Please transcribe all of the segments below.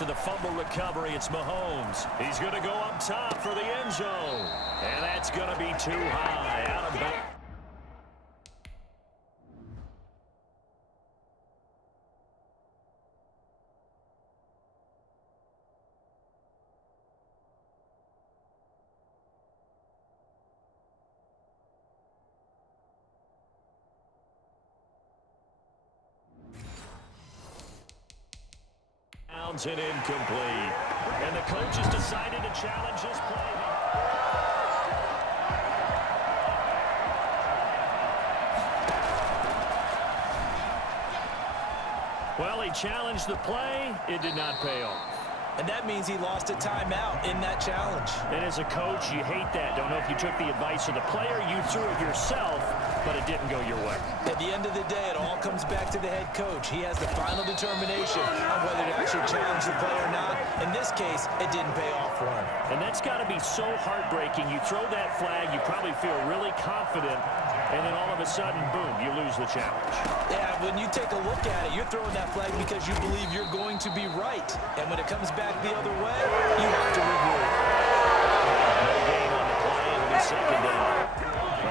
after the fumble recovery, it's Mahomes. He's going to go up top for the end zone. And that's going to be too high. Out of bounds. And incomplete. And the coach has decided to challenge his play. Well, he challenged the play. It did not pay off. And that means he lost a timeout in that challenge. And as a coach, you hate that. Don't know if you took the advice of the player, you threw it yourself, but it didn't go your way. At the end of the day, it all comes back to the head coach. He has the final determination on whether to actually challenge the play or not. In this case, it didn't pay off for him. And that's got to be so heartbreaking. You throw that flag, you probably feel really confident, and then all of a sudden, boom, you lose the challenge. Yeah, when you take a look at it, you're throwing that flag because you believe you're going to be right. And when it comes back the other way, you have to regroup. No gain on the play, and it'll be second down.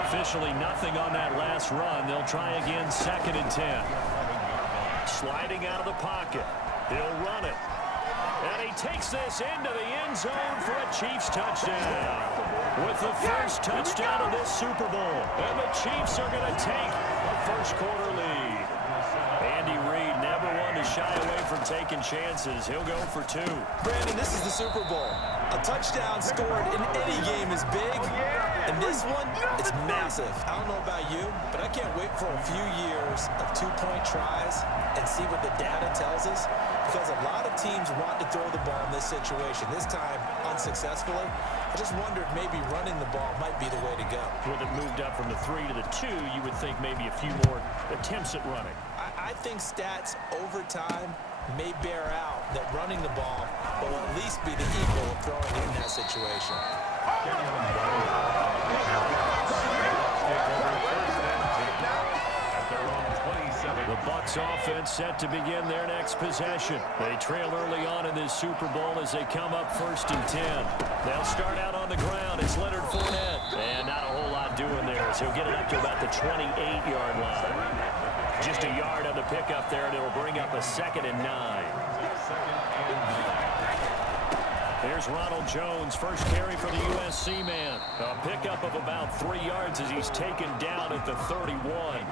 Officially nothing on that last run. They'll try again, 2nd and 10. Sliding out of the pocket. He'll run it. And he takes this into the end zone for a Chiefs touchdown. With the first touchdown of this Super Bowl. And the Chiefs are going to take a first-quarter lead. Andy Reid never one to shy away from taking chances. He'll go for 2. Brandon, this is the Super Bowl. A touchdown scored in any game is big. And this one, it's massive. I don't know about you, but I can't wait for a few years of 2-point tries and see what the data tells us. Because a lot of teams want to throw the ball in this situation. This time, unsuccessfully. I just wonder if maybe running the ball might be the way to go. With it moved up from the 3 to the 2, you would think maybe a few more attempts at running. I think stats over time may bear out that running the ball will at least be the equal of throwing it in that situation. The Bucs offense set to begin their next possession. They trail early on in this Super Bowl as they come up 1st and 10. They'll start out on the ground. It's Leonard Fournette. And not a whole lot doing there, so he'll get it up to about the 28-yard line. Just a yard on the pickup there, and it'll bring up a 2nd and 9. There's Ronald Jones, first carry for the USC man. A pickup of about 3 yards as he's taken down at the 31.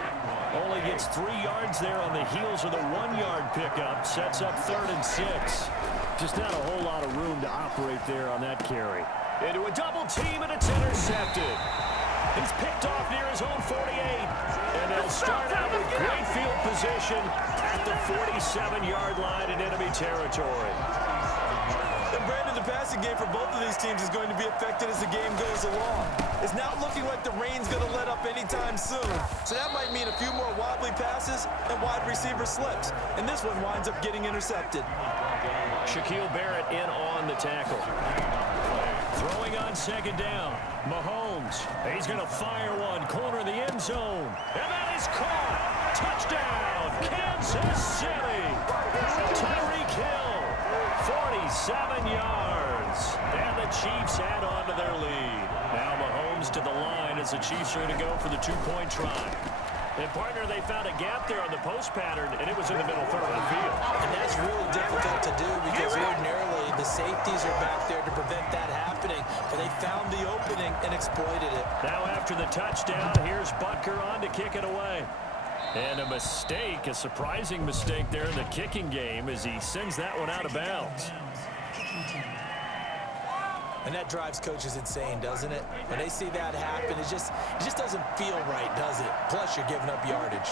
Only gets 3 yards there on the heels of the 1-yard pickup. Sets up 3rd and 6. Just not a whole lot of room to operate there on that carry. Into a double team, and it's intercepted. He's picked off near his own 48. And they'll start out with great field position at the 47-yard line in enemy territory. And Brandon, the passing game for both of these teams is going to be affected as the game goes along. It's not looking like the rain's going to let up anytime soon. So that might mean a few more wobbly passes and wide receiver slips. And this one winds up getting intercepted. Shaquille Barrett in on the tackle. Throwing on 2nd down. Mahomes. He's going to fire one. Corner of the end zone. And that is caught. Touchdown, Kansas City. Tyreek Hill. 47 yards. And the Chiefs add on to their lead. Now Mahomes to the line as the Chiefs are going to go for the 2-point try. And, partner, they found a gap there on the post pattern, and it was in the middle third of the field. And that's really difficult to do because ordinarily the safeties are back there to prevent that happening. But they found the opening and exploited it. Now after the touchdown, here's Butker on to kick it away. And a mistake, a surprising mistake there in the kicking game as he sends that one out of bounds. And that drives coaches insane, doesn't it? When they see that happen, it just doesn't feel right, does it? Plus, you're giving up yardage.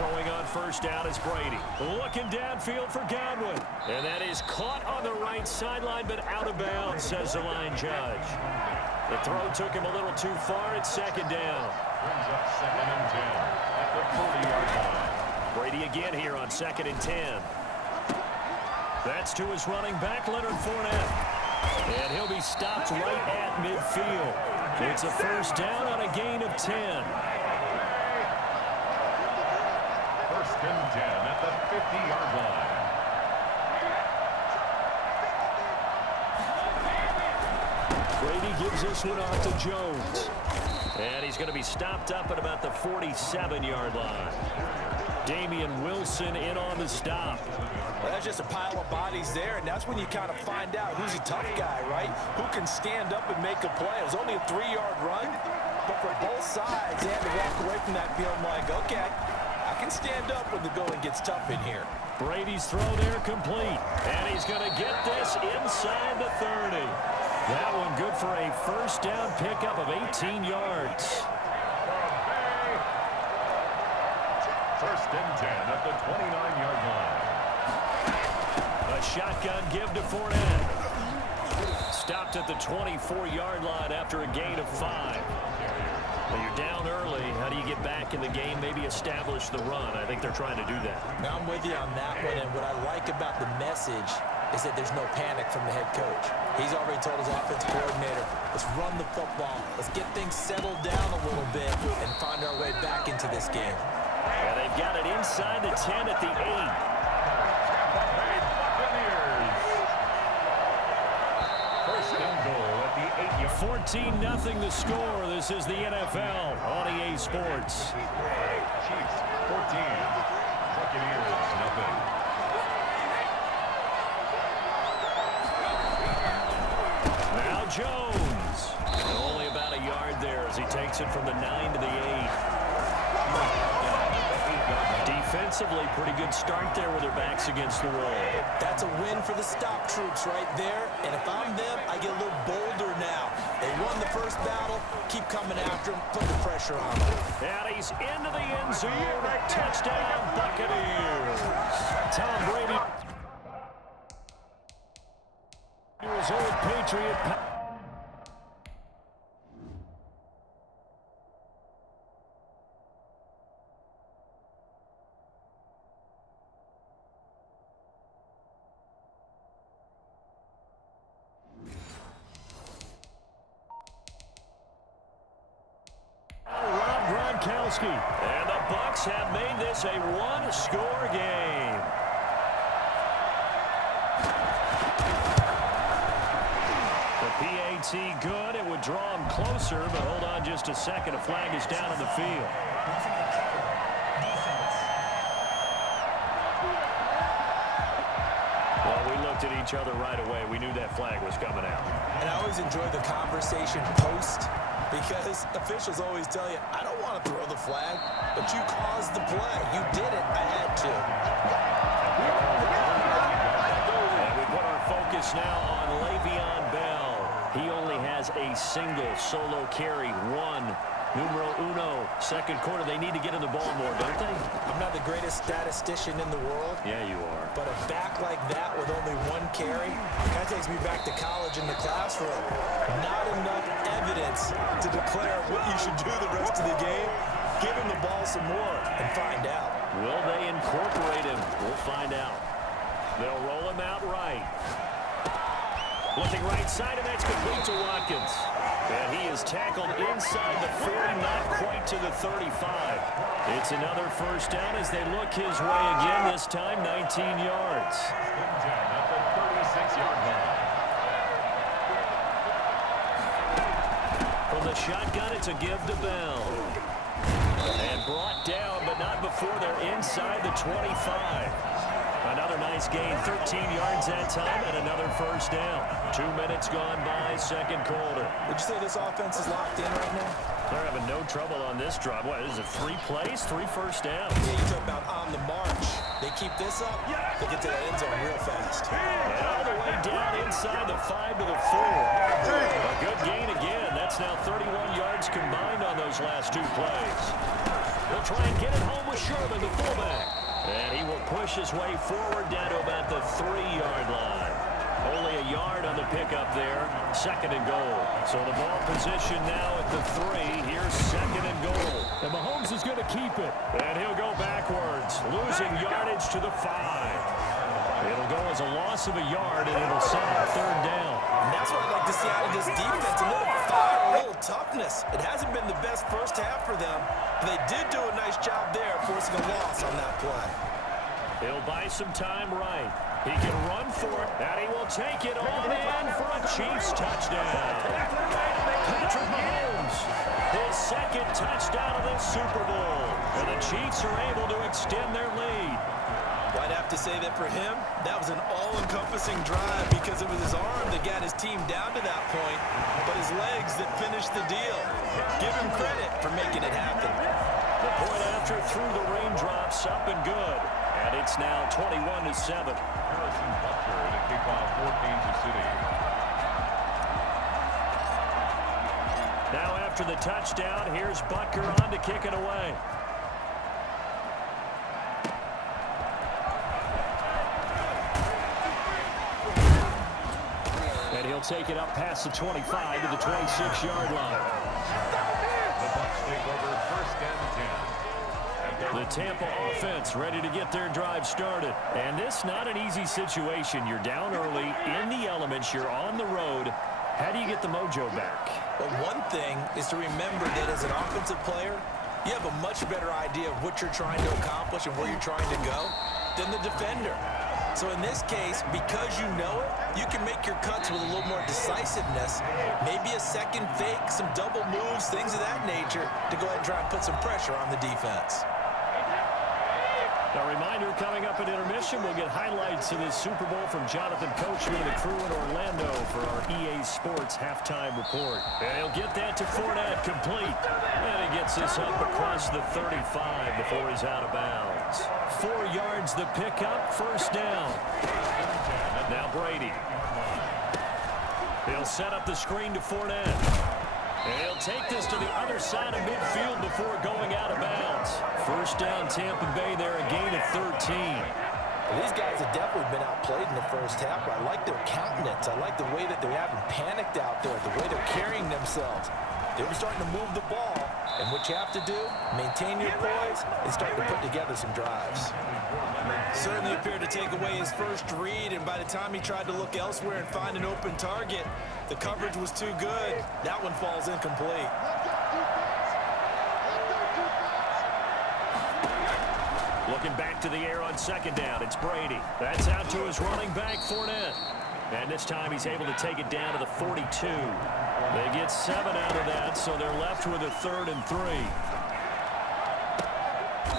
Throwing on 1st down is Brady. Looking downfield for Godwin. And that is caught on the right sideline, but out of bounds, says the line judge. The throw took him a little too far. It's 2nd down. Brings up 2nd and 10 at the 40-yard line. Brady again here on 2nd and 10. That's to his running back, Leonard Fournette. And he'll be stopped right at midfield. It's a 1st down on a gain of 10. 1st and 10 at the 50-yard line. Brady gives this one off to Jones. And he's going to be stopped up at about the 47-yard line. Damian Wilson in on the stop. Well, that's just a pile of bodies there, and that's when you kind of find out who's a tough guy, right? Who can stand up and make a play. It was only a 3-yard run, but for both sides, they had to walk away from that feeling like, okay, I can stand up when the going gets tough in here. Brady's throw there complete, and he's going to get this inside the 30. That one good for a first down pickup of 18 yards. First and 10 at the 29-yard line. A shotgun give to Fournette. Stopped at the 24-yard line after a gain of 5. Well, you're down early. How do you get back in the game? Maybe establish the run. I think they're trying to do that. Now, I'm with you on that one, and what I like about the message is that there's no panic from the head coach. He's already told his offensive coordinator, let's run the football. Let's get things settled down a little bit and find our way back into this game. Yeah, they've got it inside the 10 at the 8. 14-0 the score. This is the NFL on EA Sports. Chiefs 14, Buccaneers nothing. Now Jones. Only about a yard there as he takes it from the 9 to the 8. Defensively, pretty good start there with their backs against the wall. That's a win for the stop troops right there. And if I'm them, I get a little bolder now. They won the first battle. Keep coming after them. Put the pressure on them. And he's into the end zone. Touchdown, Buccaneers. Tom Brady. His old Patriot. And the Bucs have made this a one-score game. The PAT good. It would draw him closer, but hold on just a second. A flag is down on the field. Well, we looked at each other right away. We knew that flag was coming out. And I always enjoy the conversation post, because officials always tell you, I don't want to throw the flag, but you caused the play. You did it. I had to. And we put our focus now on Le'Veon Bell. He only has a single solo carry, numero uno, second quarter. They need to get in the ball more, don't they? I'm not the greatest statistician in the world. Yeah, you are. But a back like that with only one carry kind of takes me back to college in the classroom. Not enough evidence to declare what you should do the rest of the game. Give him the ball some more and find out. Will they incorporate him? We'll find out. They'll roll him out right. Looking right side, and that's complete to Watkins. And he is tackled inside the 40, not quite to the 35. It's another first down as they look his way again, this time 19 yards. At the 36-yard line. From the shotgun, it's a give to Bell. And brought down, but not before they're inside the 25. Another nice gain, 13 yards that time, and another first down. 2 minutes gone by, second quarter. Would you say this offense is locked in right now? They're having no trouble on this drive. What, is it 3 plays, 3 first downs? Yeah, you talk about on the march. They keep this up, they get to the end zone real fast. And all the way down inside the 5 to the 4. A good gain again. That's now 31 yards combined on those last 2 plays. They'll try and get it home with Sherman, the fullback. And he will push his way forward down to about the 3-yard line. Only a yard on the pickup there. Second and goal. So the ball position now at the 3. Here's second and goal. And Mahomes is going to keep it. And he'll go backwards, losing yardage to the 5. It'll go as a loss of a yard, and it'll set up third down. And that's what I'd like to see out of this defense. A little fire, a little toughness. It hasn't been the best first half for them, but they did do a nice job there forcing a loss on that play. He'll buy some time right. He can run for it, and he will take it all in for a Chiefs touchdown. Patrick Mahomes, his second touchdown of this Super Bowl. And the Chiefs are able to extend their lead. Well, I'd have to say that for him, that was an all-encompassing drive because it was his arm that got his team down to that point, but his legs that finished the deal. Give him credit for making it happen. The point after through the raindrops, up and good. And it's now 21-7. Harrison Butker to kick off for Kansas City. Now after the touchdown, here's Butker on to kick it away. And he'll take it up past the 25 to the 26-yard line. The Bucs take over first and 10. The Tampa offense ready to get their drive started. And this not an easy situation. You're down early, in the elements, you're on the road. How do you get the mojo back? Well, one thing is to remember that as an offensive player, you have a much better idea of what you're trying to accomplish and where you're trying to go than the defender. So in this case, because you know it, you can make your cuts with a little more decisiveness, maybe a second fake, some double moves, things of that nature, to go ahead and try and put some pressure on the defense. A reminder, coming up at intermission, we'll get highlights of this Super Bowl from Jonathan Coachman and the crew in Orlando for our EA Sports halftime report. And he'll get that to Fournette, complete. And he gets this up across the 35 before he's out of bounds. 4 yards the pickup, first down. Now Brady. He'll set up the screen to Fournette. And he'll take this to the other side of midfield before going out of bounds. First down, Tampa Bay there, a gain of 13. Well, these guys have definitely been outplayed in the first half, but I like their countenance. I like the way that they haven't panicked out there, the way they're carrying themselves. They were starting to move the ball, and what you have to do, maintain your poise, and start to put together some drives. Certainly appeared to take away his first read, and by the time he tried to look elsewhere and find an open target, the coverage was too good. That one falls incomplete. Looking back to the air on second down, it's Brady. That's out to his running back, Fournette. And this time he's able to take it down to the 42. They get 7 out of that, so they're left with a 3rd and 3.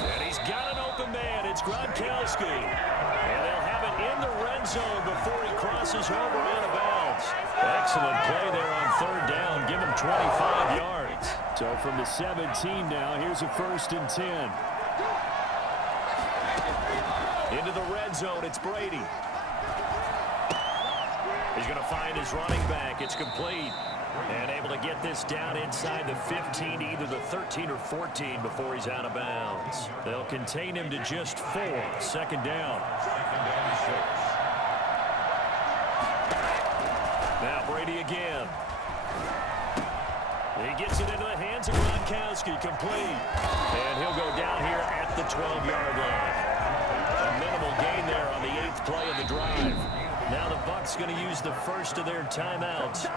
And he's got an open man. It's Gronkowski. And they'll have it in the red zone before he crosses over out of bounds. Excellent play there on 3rd down. Give him 25 yards. So from the 17 now, here's a 1st and 10. Into the red zone, it's Brady. He's going to find his running back. It's complete. And able to get this down inside the 15, either the 13 or 14 before he's out of bounds. They'll contain him to just 4. Second down. Now Brady again. He gets it into the hands of Gronkowski, complete. And he'll go down here at the 12-yard line. A minimal gain there on the 8th play of the drive. Now the Bucs going to use the first of their timeouts,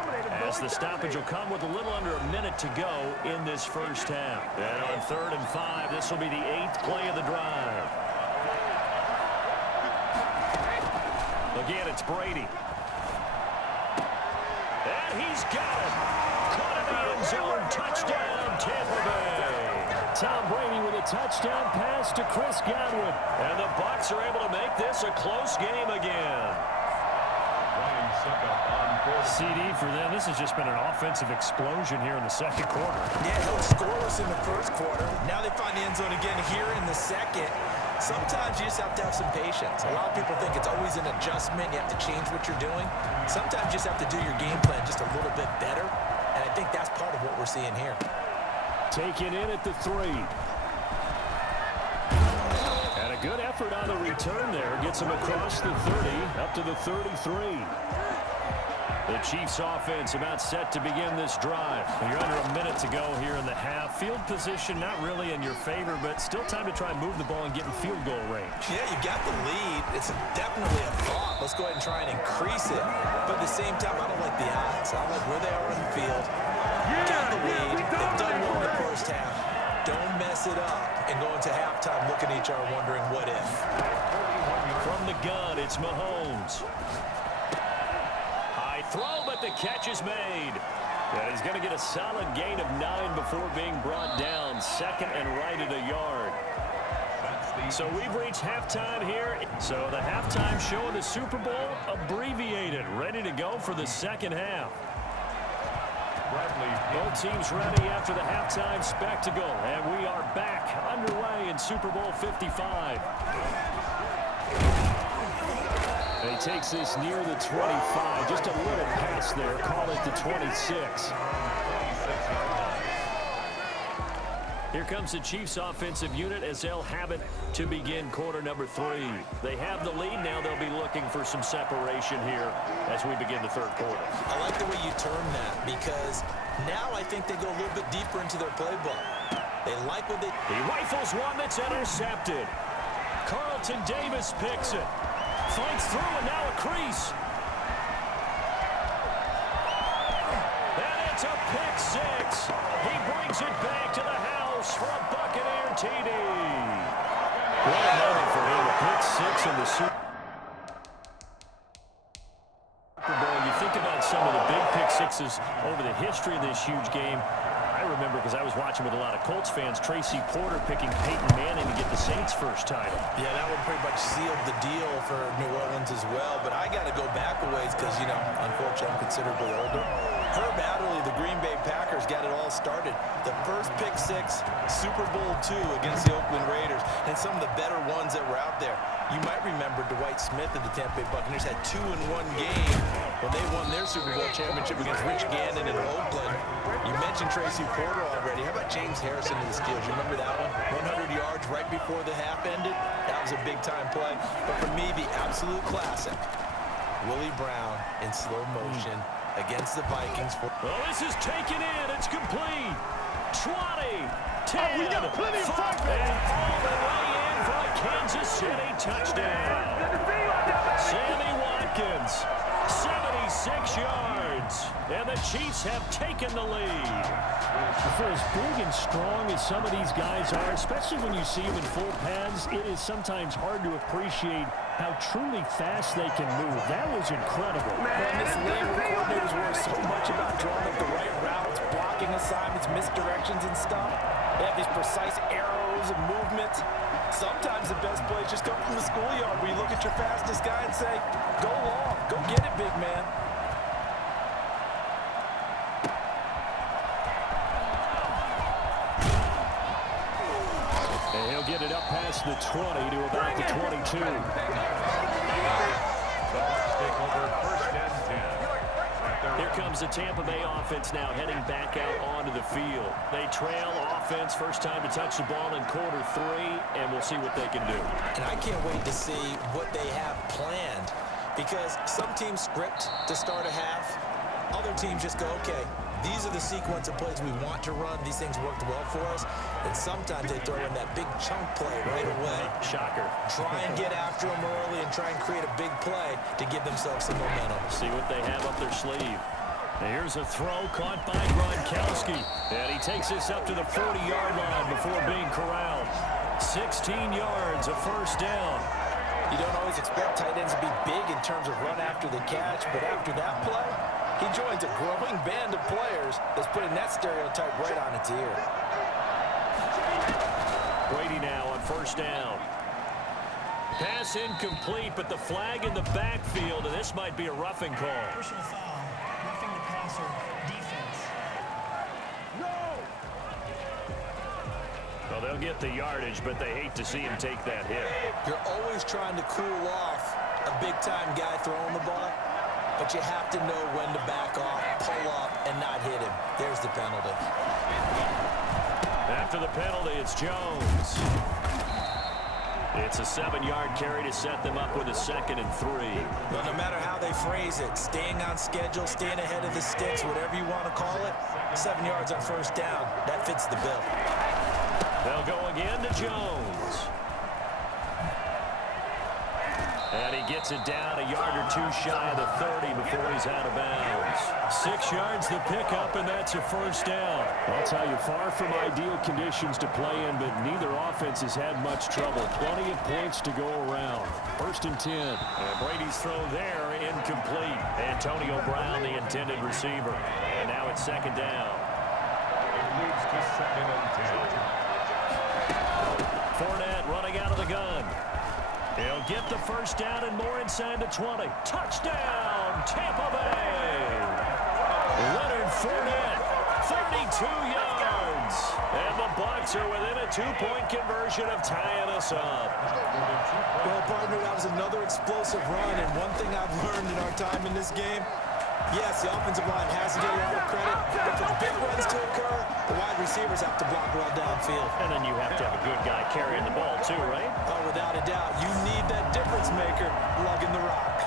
as the stoppage will come with a little under a minute to go in this first half. And on 3rd and 5, this will be the 8th play of the drive. Again, it's Brady. And he's got it. Caught in the end zone. Touchdown, Tampa Bay. Tom Brady with a touchdown pass to Chris Godwin. And the Bucs are able to make this a close game again. CD for them. This has just been an offensive explosion here in the second quarter. Yeah, held scoreless in the first quarter. Now they find the end zone again here in the second. Sometimes you just have to have some patience. A lot of people think it's always an adjustment. You have to change what you're doing. Sometimes you just have to do your game plan just a little bit better. And I think that's part of what we're seeing here. Taken in at the 3. And a good effort on the return there. Gets him across the 30, up to the 33. The Chiefs offense about set to begin this drive. You're under a minute to go here in the half. Field position not really in your favor, but still time to try and move the ball and get in field goal range. Yeah, you got the lead. It's definitely a thought. Let's go ahead and try and increase it. But at the same time, I don't like the odds. I don't like where they are in the field. Got the lead. They've done well in the first half. Don't mess it up and go into halftime looking at each other wondering what if. From the gun, it's Mahomes. High throw, but the catch is made. And he's going to get a solid gain of 9 before being brought down. Second and right at a yard. So we've reached halftime here. So the halftime show of the Super Bowl abbreviated, ready to go for the second half. Both teams ready after the halftime spectacle, and we are back underway in Super Bowl 55. And he takes this near the 25, just a little pass there, call it the 26. Here comes the Chiefs offensive unit as they'll have it to begin quarter number 3. They have the lead. Now they'll be looking for some separation here as we begin the third quarter. I like the way you term that because now I think they go a little bit deeper into their playbook. They like what they... He rifles one that's intercepted. Carlton Davis picks it. Fights through and now a crease. And it's a pick 6. He brings it back to the house for a Buccaneer TD. What a moment for him. A pick 6 in the Super Bowl. You think about some of the big pick 6s over the history of this huge game. I remember because I was watching with a lot of Colts fans, Tracy Porter picking Peyton Manning to get the Saints' first title. Yeah, that one pretty much sealed the deal for New Orleans as well. But I got to go back a ways because, you know, unfortunately I'm considerably older. Herb Adderley, the Green Bay Packers, got it all started. The first pick 6, Super Bowl II against the Oakland Raiders, and some of the better ones that were out there. You might remember Dwight Smith of the Tampa Bay Buccaneers had 2 in one game when they won their Super Bowl championship against Rich Gannon in Oakland. You mentioned Tracy Porter already. How about James Harrison in the Steelers? You remember that one? 100 yards right before the half ended. That was a big-time play. But for me, the absolute classic, Willie Brown in slow motion against the Vikings. Well, this is taken in. It's complete. 20, 10, we got plenty of 5, and all the way in for a Kansas City touchdown. Sammy Watkins, 76 yards, and the Chiefs have taken the lead. For as big and strong as some of these guys are, especially when you see them in full pads, it is sometimes hard to appreciate how truly fast they can move. That was incredible. Man, this league coordinators worry so much about drawing up the right routes, blocking assignments, misdirections and stuff. They have these precise arrows and movements. Sometimes the best plays just come from the schoolyard where you look at your fastest guy and say, go long, go get it, big man. And he'll get it up past the 20 to about the 22. Here comes the Tampa Bay offense now heading back out onto the field. They trail offense, first time to touch the ball in quarter 3, and we'll see what they can do. And I can't wait to see what they have planned because some teams script to start a half. Other teams just go, okay, these are the sequence of plays we want to run. These things worked well for us. And sometimes they throw in that big chunk play right away. Shocker. Try and get after them early and try and create a big play to give themselves some momentum. See what they have up their sleeve. And here's a throw caught by Gronkowski. And he takes this up to the 40-yard line before being corralled. 16 yards, a first down. You don't always expect tight ends to be big in terms of run after the catch, but after that play, he joins a growing band of players that's putting that stereotype right on its ear. Brady now on first down. Pass incomplete, but the flag in the backfield, and this might be a roughing call. Personal foul, roughing the passer, defense. Well, they'll get the yardage, but they hate to see him take that hit. You're always trying to cool off a big-time guy throwing the ball, but you have to know when to back off, pull up, and not hit him. There's the penalty. After the penalty, it's Jones. It's a 7-yard carry to set them up with a 2nd and 3. Well, no matter how they phrase it, staying on schedule, staying ahead of the sticks, whatever you want to call it, 7 yards on first down, that fits the bill. They'll go again to Jones. And he gets it down a yard or 2 shy of the 30 before he's out of bounds. 6 yards the pickup, and that's a first down. I'll tell you, far from ideal conditions to play in, but neither offense has had much trouble. Plenty of points points to go around. 1st and 10. And Brady's throw there, incomplete. Antonio Brown, the intended receiver. And now it's 2nd down. It leads to 2nd and 10. Fournette running out of the gun. He'll get the 1st down and more inside the 20. Touchdown, Tampa Bay. Leonard Fournette, 32 yards. And the Bucs are within a 2-point conversion of tying us up. Well, partner, that was another explosive run. And one thing I've learned in our time in this game, yes, the offensive line has to get a lot of credit, but for the big runs to occur, the wide receivers have to block well downfield. And then you have to have a good guy carrying the ball too, right? Oh, without a doubt. You need that difference maker lugging the rock.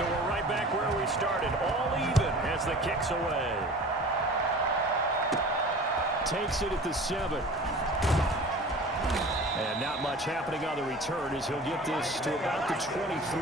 So we're right back where we started, all even as the kick's away. Takes it at the 7. And not much happening on the return as he'll get this to about the 23.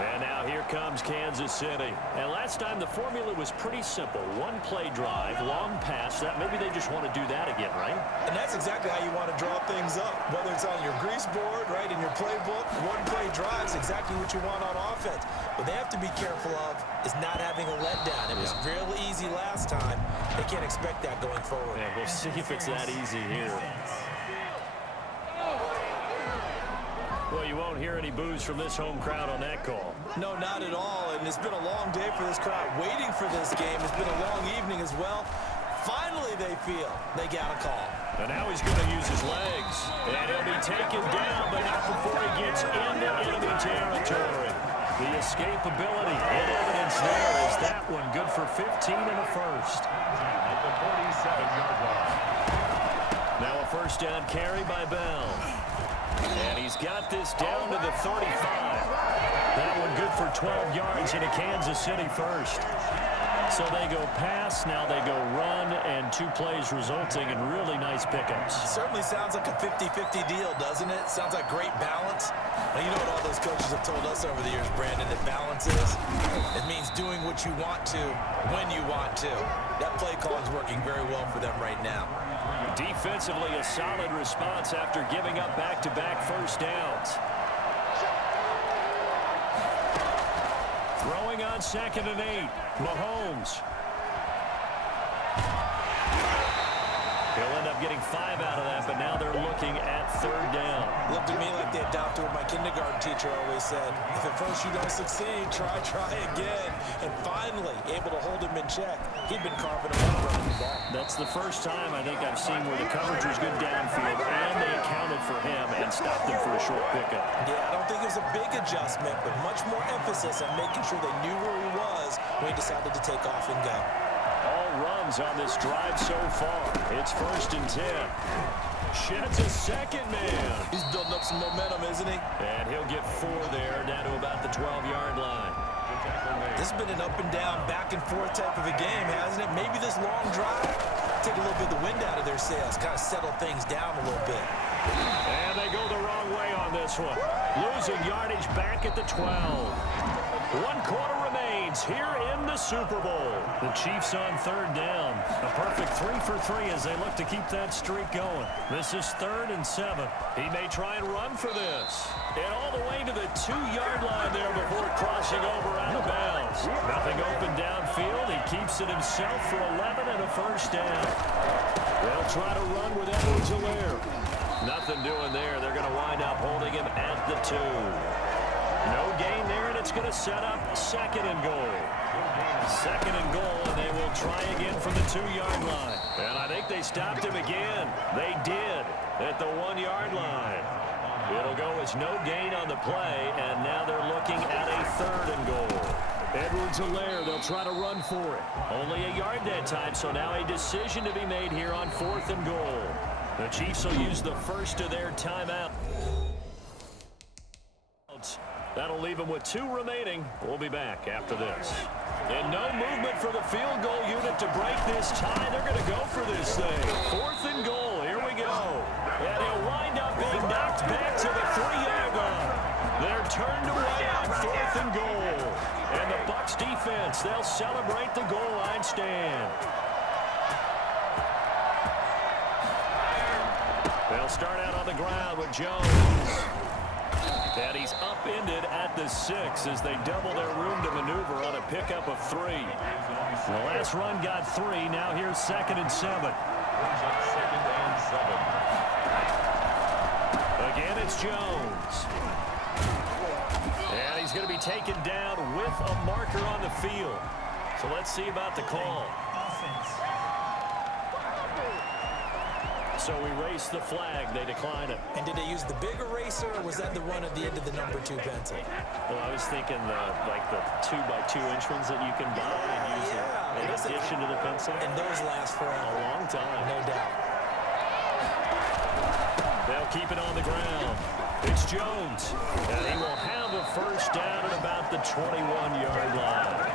And now here comes Kansas City. And last time the formula was pretty simple. 1-play drive, long pass. That maybe they just want to do that again, right? And that's exactly how you want to draw things up. Whether it's on your grease board, right, in your playbook, 1-play drive is exactly what you want on offense. What they have to be careful of is not having a letdown. It was real easy last time. They can't expect that going forward. Yeah, we'll see if it's that easy here. Well, you won't hear any boos from this home crowd on that call. No, not at all. And it's been a long day for this crowd waiting for this game. It's been a long evening as well. Finally, they feel they got a call. And now he's going to use his legs. And he'll be taken down, but not before he gets into enemy territory. The escapability and evidence there is that one good for 15 and a 1st. At the 47-yard line. Now a 1st down carry by Bell. And he's got this down to the 35. That one good for 12 yards in a Kansas City 1st. So they go pass, now they go run, and 2 plays resulting in really nice pickups. Certainly sounds like a 50-50 deal, doesn't it? Sounds like great balance. Now, you know what all those coaches have told us over the years, Brandon, that balance is? It means doing what you want to when you want to. That play call is working very well for them right now. Defensively, a solid response after giving up back-to-back 1st downs. Throwing on 2nd and 8. Mahomes. He'll end up getting 5 out of that, but now they're looking at 3rd down. Looked to me like they adopted what my kindergarten teacher always said. If at first you don't succeed, try again. And finally, able to hold him in check. He'd been carving him up running the ball. That's the first time I think I've seen where the coverage was good downfield, and they accounted for him and stopped him for a short pickup. Yeah, I don't think it was a big adjustment, but much more emphasis on making sure they knew where he was when he decided to take off and go. All runs on this drive so far. It's 1st and 10. Sheds a 2nd man. He's building up some momentum, isn't he? And he'll get 4 there, down to about the 12-yard line. This has been an up-and-down, back-and-forth type of a game, hasn't it? Maybe this long drive take a little bit of the wind out of their sails, kind of settle things down a little bit. And they go the wrong way on this one. Losing yardage back at the 12. 1 quarter remains here in the Super Bowl. The Chiefs on 3rd down. A perfect 3 for 3 as they look to keep that streak going. This is 3rd and 7. He may try and run for this. And all the way to the 2-yard line there before crossing over out of bounds. Nothing open downfield. He keeps it himself for 11 and a 1st down. They'll try to run with Edwards-Helaire. Nothing doing there. They're going to wind up holding him at the 2. No gain there, and it's going to set up 2nd and goal. 2nd and goal, and they will try again from the 2-yard line. And I think they stopped him again. They did at the 1-yard line. It'll go as no gain on the play, and now they're looking at a 3rd and goal. Edwards-Helaire, they'll try to run for it. Only a yard that time, so now a decision to be made here on 4th and goal. The Chiefs will use the first of their timeout. That'll leave them with 2 remaining. We'll be back after this. And no movement for the field goal unit to break this tie. They're going to go for this thing. 4th and goal. Here we go. And he'll wind up being knocked back to the 3-yard line. They're turned away on 4th and goal. And the Bucs defense, they'll celebrate the goal line stand. They'll start out on the ground with Jones. And he's upended at the 6 as they double their room to maneuver on a pickup of 3. The last run got 3. Now here's 2nd and 7. Again, it's Jones. And he's going to be taken down with a marker on the field. So let's see about the call. Offense. So we race the flag. They decline it. And did they use the big eraser, or was that the one at the end of the number 2 pencil? Well, I was thinking like the 2x2-inch ones that you can buy and use in addition to the pencil. And those last for A long time. no doubt. They'll keep it on the ground. It's Jones. And he will have a first down at about the 21-yard line.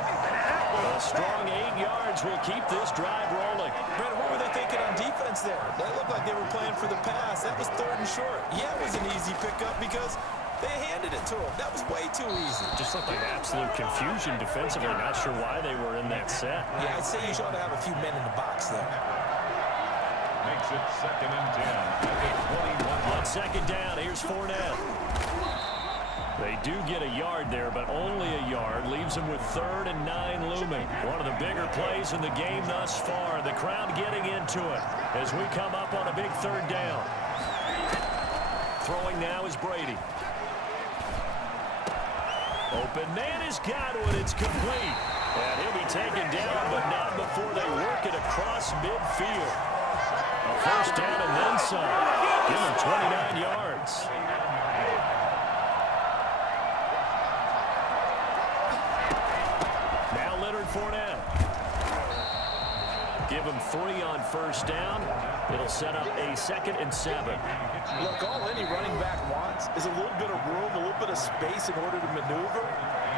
A strong 8 yards will keep this drive rolling. Brandon, what were they thinking on defense there? That looked like they were playing for the pass. That was 3rd and short. Yeah, it was an easy pickup because they handed it to him. That was way too easy. Just looked like absolute confusion defensively. Not sure why they were in that set. Yeah, I'd say you should have a few men in the box there. Makes it 2nd and 10 at the 21. On 2nd down, here's Fournette. They do get a yard there, but only a yard. Leaves them with 3rd and 9 looming. One of the bigger plays in the game thus far. The crowd getting into it as we come up on a big 3rd down. Throwing now is Brady. Open man is Godwin. It's complete. And he'll be taken down, but not before they work it across midfield. A first down and then some. Give him 29 yards. Fournette. Give him 3 on first down. It'll set up a 2nd and 7. Look, all any running back wants is a little bit of room, a little bit of space in order to maneuver.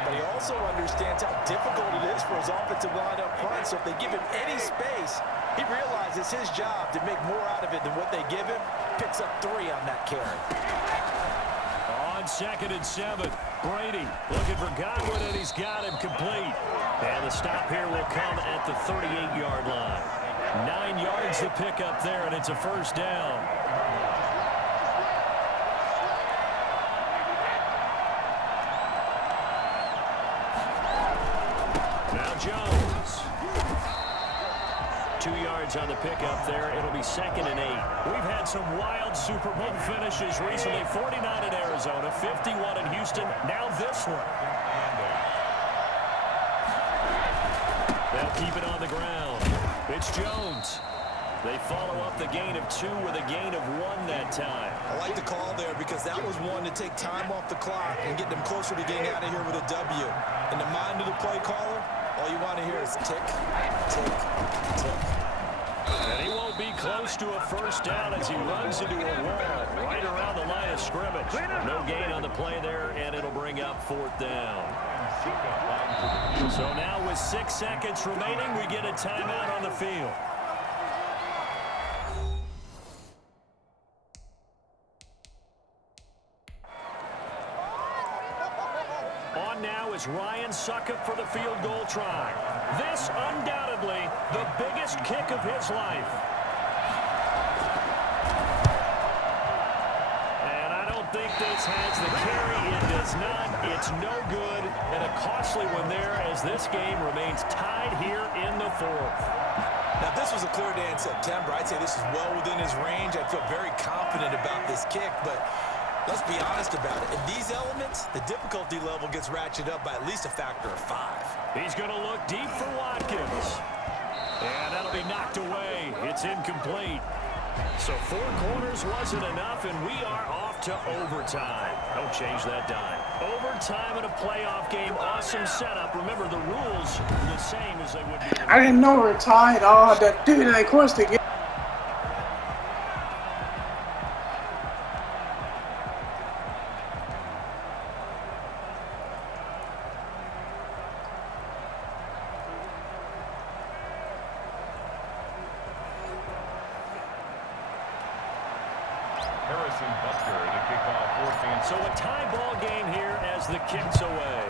But he also understands how difficult it is for his offensive line up front. So if they give him any space, he realizes his job to make more out of it than what they give him. Picks up 3 on that carry. On 2nd and 7, Brady looking for Godwin, and he's got him complete. And the stop here will come at the 38-yard line. 9 yards to pick up there, and it's a first down. Now Jones. 2 yards on the pickup there. It'll be 2nd and 8. We've had some wild Super Bowl finishes recently. 49 in Arizona, 51 in Houston. Now this one. They'll keep it on the ground. It's Jones. They follow up the gain of 2 with a gain of 1 that time. I like the call there because that was one to take time off the clock and get them closer to getting out of here with a W. In the mind of the play caller, all you want to hear is tick, tick, tick. And he won't be close to a first down as he runs into a wall right around the line of scrimmage. No gain on the play there, and it'll bring up 4th down. So now with 6 seconds remaining, we get a timeout on the field. On now is Ryan Suckup for the field goal try. This undoubtedly the biggest kick of his life. And I don't think this has the carry. It does not. It's no good. And a costly one there as this game remains tied here in the 4th. Now, if this was a clear day in September, I'd say this is well within his range. I feel very confident about this kick, but let's be honest about it. In these elements, the difficulty level gets ratcheted up by at least a factor of 5. He's going to look deep for Watkins. And that'll be knocked away. It's incomplete. So 4 quarters wasn't enough, and we are off to overtime. Don't change that dime. Overtime in a playoff game. Awesome setup. Remember, the rules are the same as they would be. I didn't know we're tied. Oh, that dude, and of course they get. Harrison Buster to kick off So a tie ball game here as the kick's away.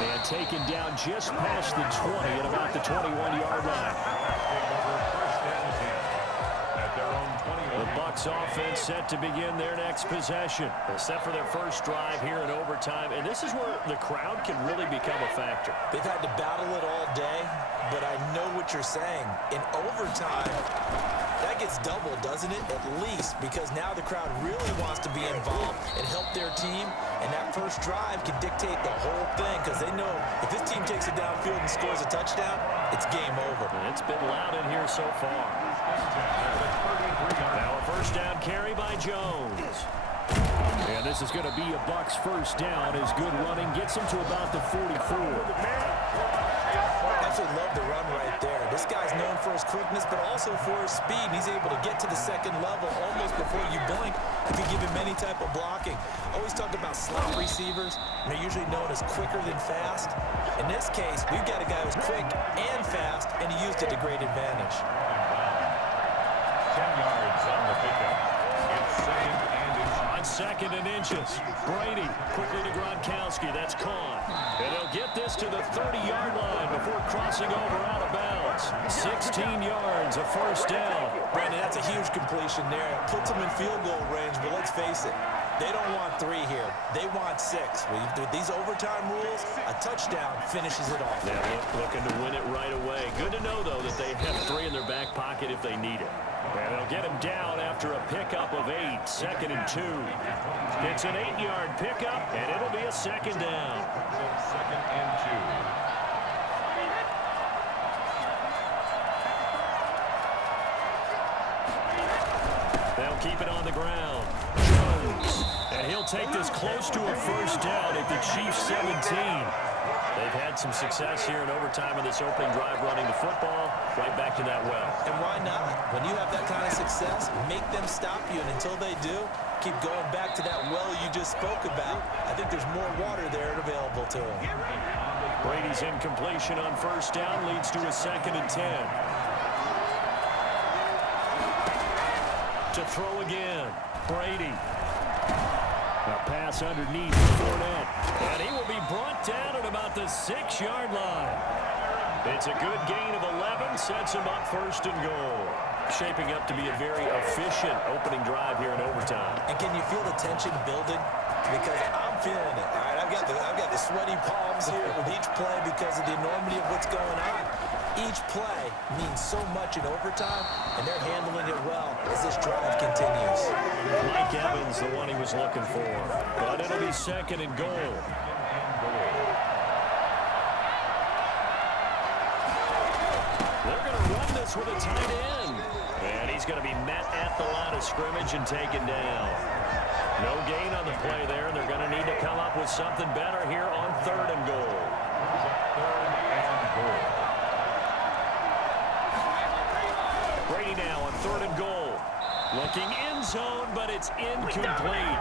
And taken down just past the 20 at about the 21-yard line. The Bucs offense set to begin their next possession. They're set for their first drive here in overtime, and this is where the crowd can really become a factor. They've had to battle it all day, but I know what you're saying. In overtime, that gets doubled, doesn't it? At least, because now the crowd really wants to be involved and help their team, and that first drive can dictate the whole thing because they know if this team takes it downfield and scores a touchdown, it's game over. And it's been loud in here so far. Now a first down carry by Jones. And this is going to be a Bucs first down as good running gets him to about the 44. Absolutely love the run right there. This guy's known for his quickness, but also for his speed. He's able to get to the second level almost before you blink if you give him any type of blocking. Always talk about slot receivers. They're usually known as quicker than fast. In this case, we've got a guy who's quick and fast, and he used it to great advantage. 10 yards on the pickup. It's second and inches. Brady quickly to Gronkowski. That's caught. And they'll get this to the 30-yard line before crossing over out of bounds. 16 yards, a first down. Brandon, that's a huge completion there. It puts them in field goal range, but let's face it. They don't want 3 here. They want 6. With these overtime rules, a touchdown finishes it off. Yeah, looking to win it right away. Good to know, though, that they have 3 in their back pocket if they need it. And they'll get him down after a pickup of 8, second and 2. It's an 8-yard pickup, and it'll be a second down. Second and 2. They'll keep it on the ground. Jones. And he'll take this close to a first down at the Chiefs' 17. They've had some success here in overtime in this opening drive running the football. Right back to that well. And why not? When you have that kind of success, make them stop you. And until they do, keep going back to that well you just spoke about. I think there's more water there available to them. Brady's incompletion on first down leads to a second and 10. To throw again. Brady. A pass underneath Fournette. And he will be brought down at about the 6-yard line. It's a good gain of 11. Sets him up first and goal. Shaping up to be a very efficient opening drive here in overtime. And can you feel the tension building? Because I'm feeling it. All right, I've got the sweaty palms here with each play because of the enormity of what's going on. Each play means so much in overtime, and they're handling it well as this drive continues. Mike Evans, the one he was looking for. But it'll be second and goal. They're going to run this with a tight end. And he's going to be met at the line of scrimmage and taken down. No gain on the play there, and they're going to need to come up with something better here on third and goal. Brady now on third and goal. Looking end zone, but it's incomplete.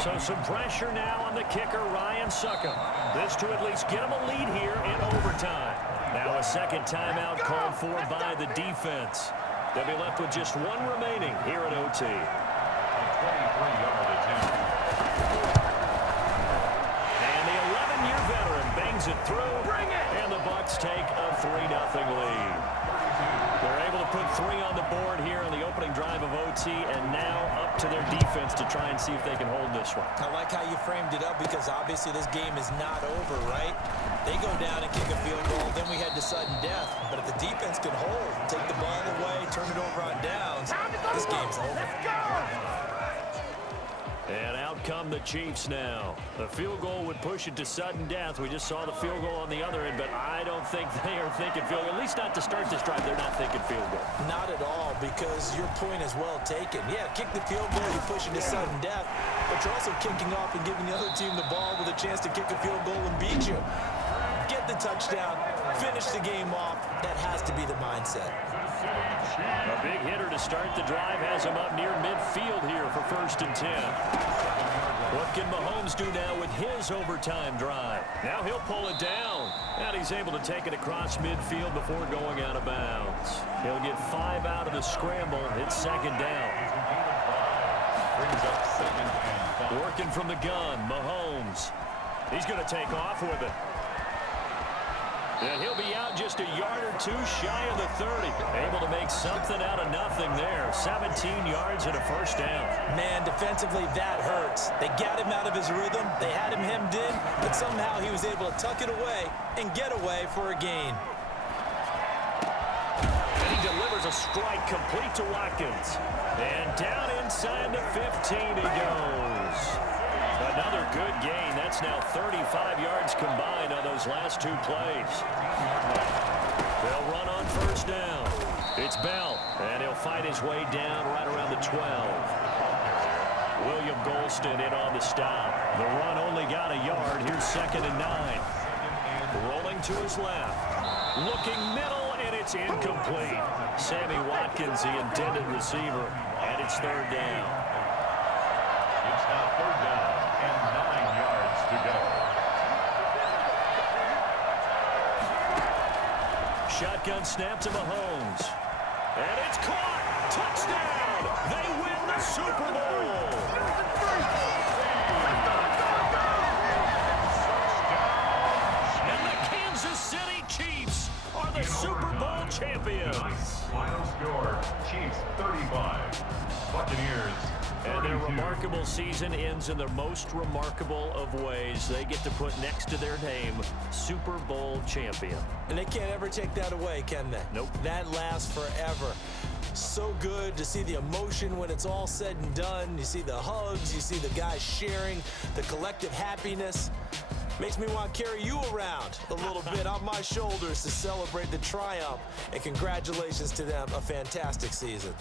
So some pressure now on the kicker, Ryan Succop. This to at least get him a lead here in overtime. Now a second timeout called for by the defense. They'll be left with just one remaining here at OT. 23-yard attempt. And the 11-year veteran bangs it through. And the Bucs take a 3-0 lead. They're able to put 3 on the board here on the opening drive of OT, and now up to their defense to try and see if they can hold this one. I like how you framed it up because obviously this game is not over, right? They go down and kick a field goal, then we head to sudden death. But if the defense can hold, take the ball away, turn it over on downs, this game's over. And out come the Chiefs now. The field goal would push it to sudden death. We just saw the field goal on the other end, but I don't think they are thinking field goal. At least not to start this drive. They're not thinking field goal. Not at all, because your point is well taken. Yeah, kick the field goal, you push it to sudden death, but you're also kicking off and giving the other team the ball with a chance to kick a field goal and beat you. Get the touchdown, finish the game off. That has to be the mindset. A big hitter to start the drive has him up near midfield here for first and 10. What can Mahomes do now with his overtime drive? Now he'll pull it down. And he's able to take it across midfield before going out of bounds. He'll get 5 out of the scramble. It's second down. Brings up second and 5. Working from the gun, Mahomes. He's going to take off with it. And he'll be out just a yard or two shy of the 30. Able to make something out of nothing there. 17 yards and a first down. Man, defensively, that hurts. They got him out of his rhythm. They had him hemmed in, but somehow he was able to tuck it away and get away for a gain. And he delivers a strike complete to Watkins. And down inside the 15 he goes. Another good gain. That's now 35 yards combined on those last 2 plays. They'll run on first down. It's Bell, and he'll fight his way down right around the 12. William Golston in on the stop. The run only got a yard. Here's second and 9. Rolling to his left. Looking middle, and it's incomplete. Sammy Watkins, the intended receiver, and it's third down. It's now third down and 9 yards to go. Shotgun snap to Mahomes. And it's caught. Touchdown. They win the Super Bowl. And the Kansas City Chiefs are the Super Bowl champions. Final score, Chiefs 35, Buccaneers 32. And their remarkable season ends in the most remarkable of ways. They get to put next to their name, Super Bowl champion. And they can't ever take that away, can they? Nope. That lasts forever. So good to see the emotion when it's all said and done. You see the hugs, you see the guys sharing, the collective happiness. Makes me want to carry you around a little bit on my shoulders to celebrate the triumph. And congratulations to them, a fantastic season.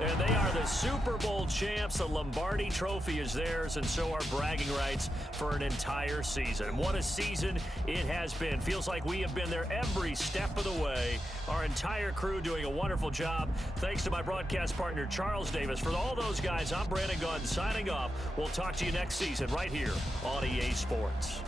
And they are the Super Bowl champs. The Lombardi Trophy is theirs, and so are bragging rights for an entire season. What a season it has been. Feels like we have been there every step of the way. Our entire crew doing a wonderful job. Thanks to my broadcast partner, Charles Davis. For all those guys, I'm Brandon Gunn signing off. We'll talk to you next season right here on EA Sports.